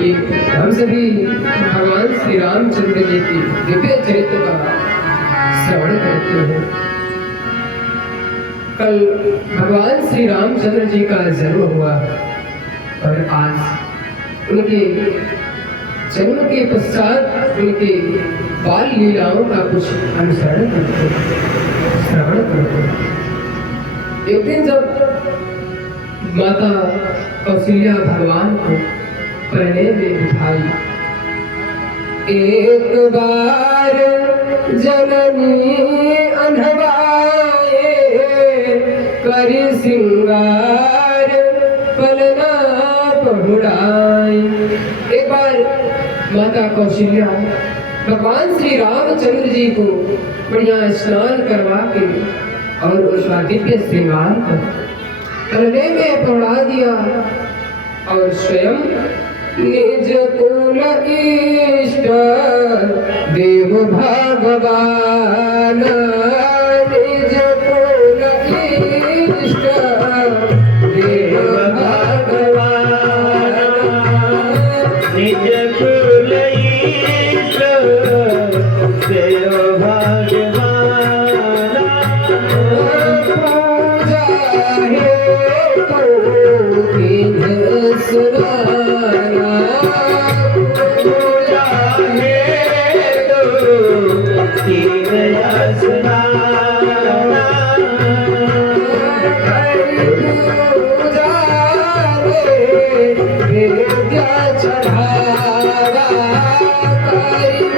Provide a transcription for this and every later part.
आइए हम सभी भगवान श्री रामचंद्र जी की दिव्य चरित्र का श्रवण करते हैं। कल भगवान श्री रामचंद्र जी का जन्म हुआ और आज उनके जन्म के पश्चात उनके बाल लीलाओं का कुछ अनुसरण करते हैं, श्रवण करते हैं। एक दिन जब माता कौशल्या भगवान को पढ़ने में बिठाई, एक बार जननी अनहवाए कर सिंगार पलना पहुड़ाई। एक बार माता कौशल्या भगवान श्री रामचंद्र जी को बढ़िया स्नान करवा के और उसका दिव्य श्रृंगार कर पलने में पहुड़ा दिया और स्वयं निज कुल इष्ट देव भगवान, निज कुल इष्ट देव भगवान, निज कुल इष्ट देव भगवान, पूजा है तो किन्ह सुनाना, पूजा है तो किन्ह सुनाना, पूजा रे विद्या चढ़ावा,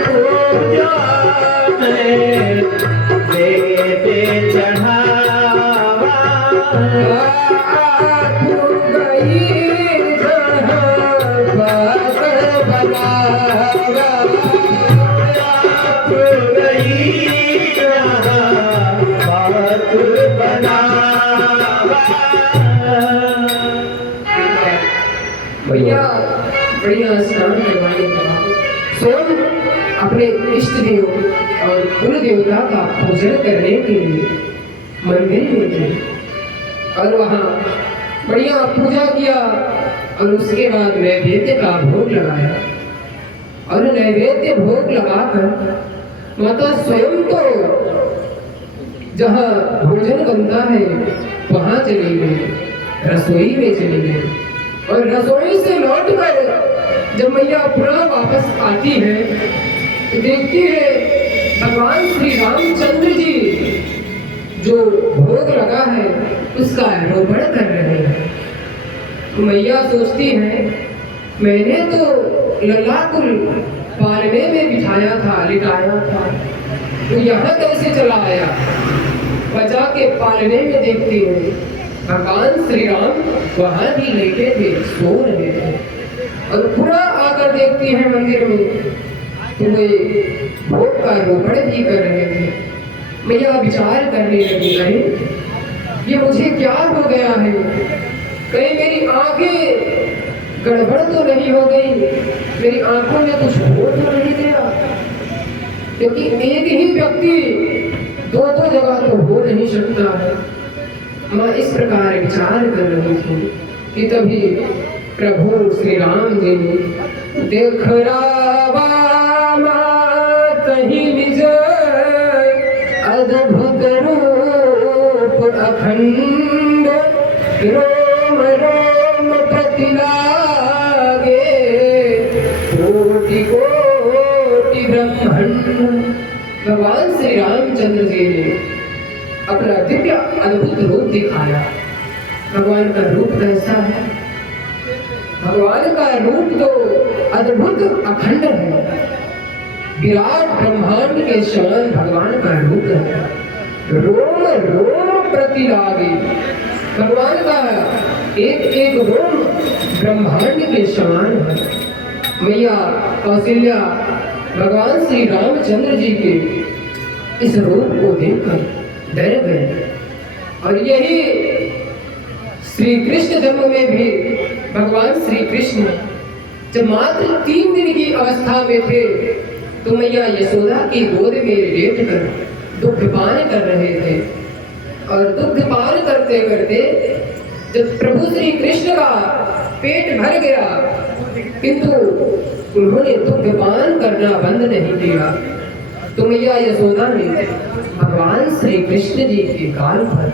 पूजा में वेद चढ़ावा, बढ़िया स्नान करवाने का स्वयं अपने इष्ट देव और कुल देवता का पूजन करने के लिए मंदिर में गए और वहाँ बढ़िया पूजा किया और उसके बाद नैवेद्य का भोग लगाया और नैवेद्य भोग लगाकर माता स्वयं तो जहाँ भोजन बनता है वहाँ चली गई, रसोई में चली गई और रसोई से लौटकर जब मैया पुनः वापस आती है तो देखती है भगवान श्री रामचंद्र जी जो भोग लगा है उसका आरोपण कर रहे हैं। तो मैया सोचती है मैंने तो लल्ला को पालने में बिठाया था, लिटाया था, तो यहाँ कैसे चला आया। बचा के पालने में देखती है भगवान श्री राम वहां भी लेटे थे, सो रहे थे और पूरा आकर देखती है मंदिर में तो वे भोग का रोपण भी कर रहे थे। मैया विचार करने लगी, कहीं ये मुझे क्या हो गया है, कहीं मेरी आंखें गड़बड़ तो नहीं हो गई, मेरी आंखों में कुछ हो तो नहीं गया, क्योंकि एक ही व्यक्ति दो दो जगह तो हो नहीं सकता है। माँ इस प्रकार विचार कर रही थी कि तभी प्रभु श्री राम जी देख रावा कहीं निज अद्भुत रूप अखंड, रोम रोम प्रतिलागे कोटि कोटि ब्रह्मांड। भगवान श्री रामचंद्र जी ने अपना दिव्य अद्भुत रूप दिखाया। भगवान का रूप कैसा है, भगवान का रूप तो अद्भुत अखंड है, विराट ब्रह्मांड के समान भगवान का रूप है, रोम रोम प्रतिलागे, भगवान का एक एक रोम ब्रह्मांड के समान है। मैया कौशल्या भगवान श्री रामचंद्र जी के इस रूप को देखकर डर गए और यही श्री कृष्ण जन्म में भी भगवान श्री कृष्ण जब मात्र 3 दिन की अवस्था में थे तो मैया यशोदा की गोद में लेट कर दुग्धपान कर रहे थे और दुग्धपान करते करते जब प्रभु श्री कृष्ण का पेट भर गया, किंतु उन्होंने दुग्धपान करना बंद नहीं किया। तो मैया यशोदा ने भगवान श्री कृष्ण जी के गाल पर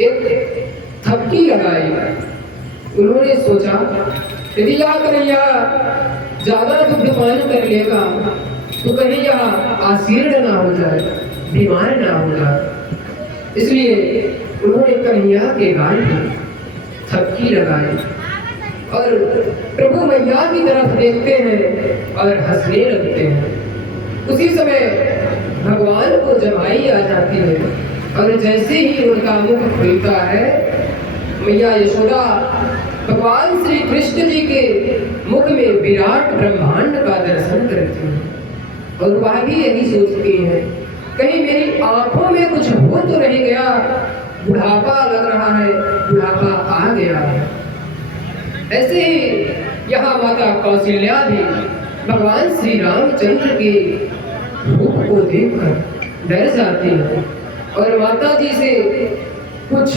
एक थपकी लगाई। उन्होंने सोचा यदि यह कन्हैया ज्यादा दुग्धपान कर लेगा तो कहीं यह आशीर्ण ना हो जाए, बीमार ना हो जाए। इसलिए उन्होंने कन्हैया के गाल पर थपकी लगाई और प्रभु मैया की तरफ देखते हैं और हंसने लगते हैं। उसी समय भगवान को जमाई आ जाती है और जैसे ही उनका मुख खुलता है, मैया यशोदा भगवान श्री कृष्ण जी के मुख में विराट ब्रह्मांड का दर्शन करती हैं और वह भी यही सोचती हैं कहीं मेरी आंखों में कुछ हो तो नहीं गया, बुढ़ापा लग रहा है, बुढ़ापा आ गया है। ऐसे ही यहाँ माता कौशल्या भी भगवान श्री रामचंद्र के रूप को देखकर डर जाती है और माता जी से कुछ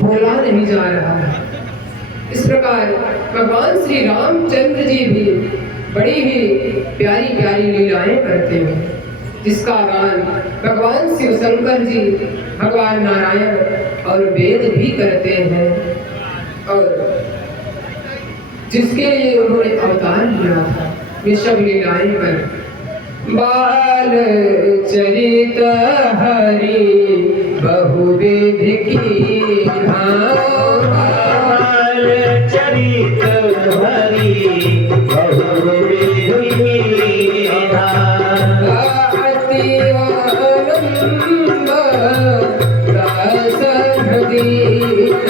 बोला नहीं जा रहा है। इस प्रकार भगवान श्री रामचंद्र जी भी बड़ी ही प्यारी प्यारी लीलाएं करते हैं, जिसका गान भगवान शिव शंकर जी, भगवान नारायण और वेद भी करते हैं और जिसके लिए उन्होंने अवतार लिया था। ये सब लीलाएं कर बाल चरित हरि बहुविध की बाल चरित हरि बहुविध की अति आनंद रस दीन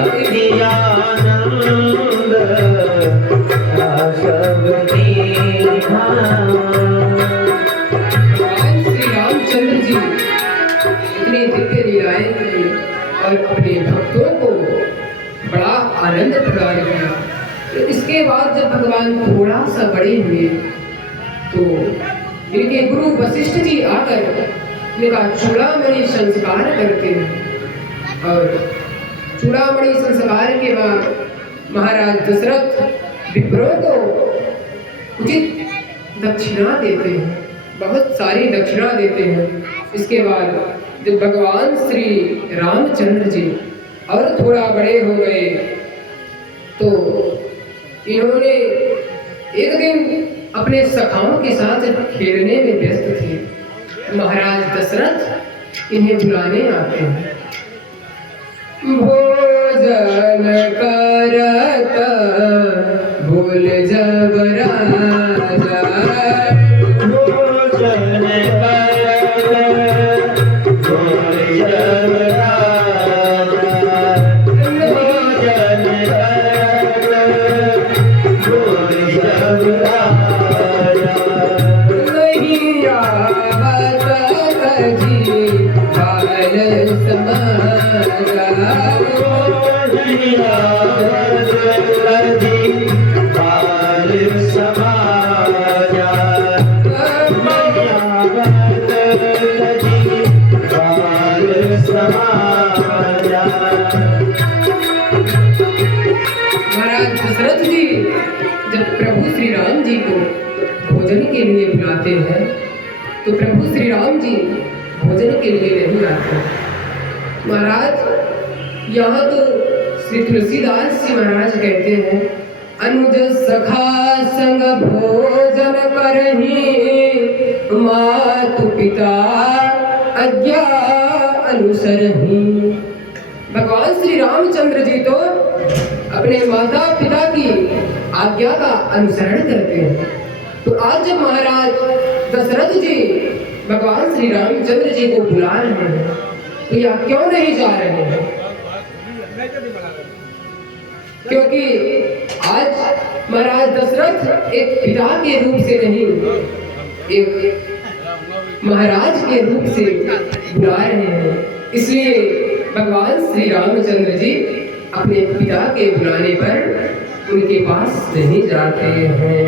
अति आनंद रस दीन। भगवान श्री रामचंद्र जी इतनी दिव्य लीलाएं की और अपने भक्तों को बड़ा आनंद प्रदान किया। तो इसके बाद जब भगवान थोड़ा सा बड़े हुए तो इनके गुरु वशिष्ठ जी आकर इनका चूड़ामणि संस्कार करते हैं और चूड़ामणि संस्कार के बाद महाराज दशरथ विप्रों को उचित दक्षिणा देते हैं, बहुत सारी दक्षिणा देते हैं। इसके बाद जब भगवान श्री रामचंद्र जी और थोड़ा बड़े हो गए तो इन्होंने एक दिन अपने सखाओं के साथ खेलने में व्यस्त थे। महाराज दशरथ इन्हें बुलाने आते हैं। भोजन करत भूल जब राजा, भोजन करत भूल जब राजा, भोजन करत भूल जब राजा। नहीं आवत जी बाल समाजा, नहीं आवत जी बाल समाजा, नहीं आवत जी बाल समाजा। महाराज दशरथ जी जब प्रभु श्री राम जी को भोजन के लिए बुलाते हैं तो प्रभु श्री राम जी भोजन के लिए नहीं आते। महाराज यहाँ तो श्री तुलसीदास जी महाराज कहते हैं अनुज सखा संग भोजन करही मातु पिता आज्ञा अनुसरही। भगवान श्री रामचंद्र जी तो अपने माता पिता की आज्ञा का अनुसरण करते हैं। तो आज जब महाराज दशरथ जी भगवान श्री रामचंद्र जी को बुला रहे हैं तो यह क्यों नहीं जा रहे हैं? क्योंकि आज महाराज दशरथ एक पिता के रूप से नहीं, एक महाराज के रूप से बुला रहे हैं। इसलिए भगवान श्री रामचंद्र जी अपने पिता के बुलाने पर उनके पास नहीं जाते हैं।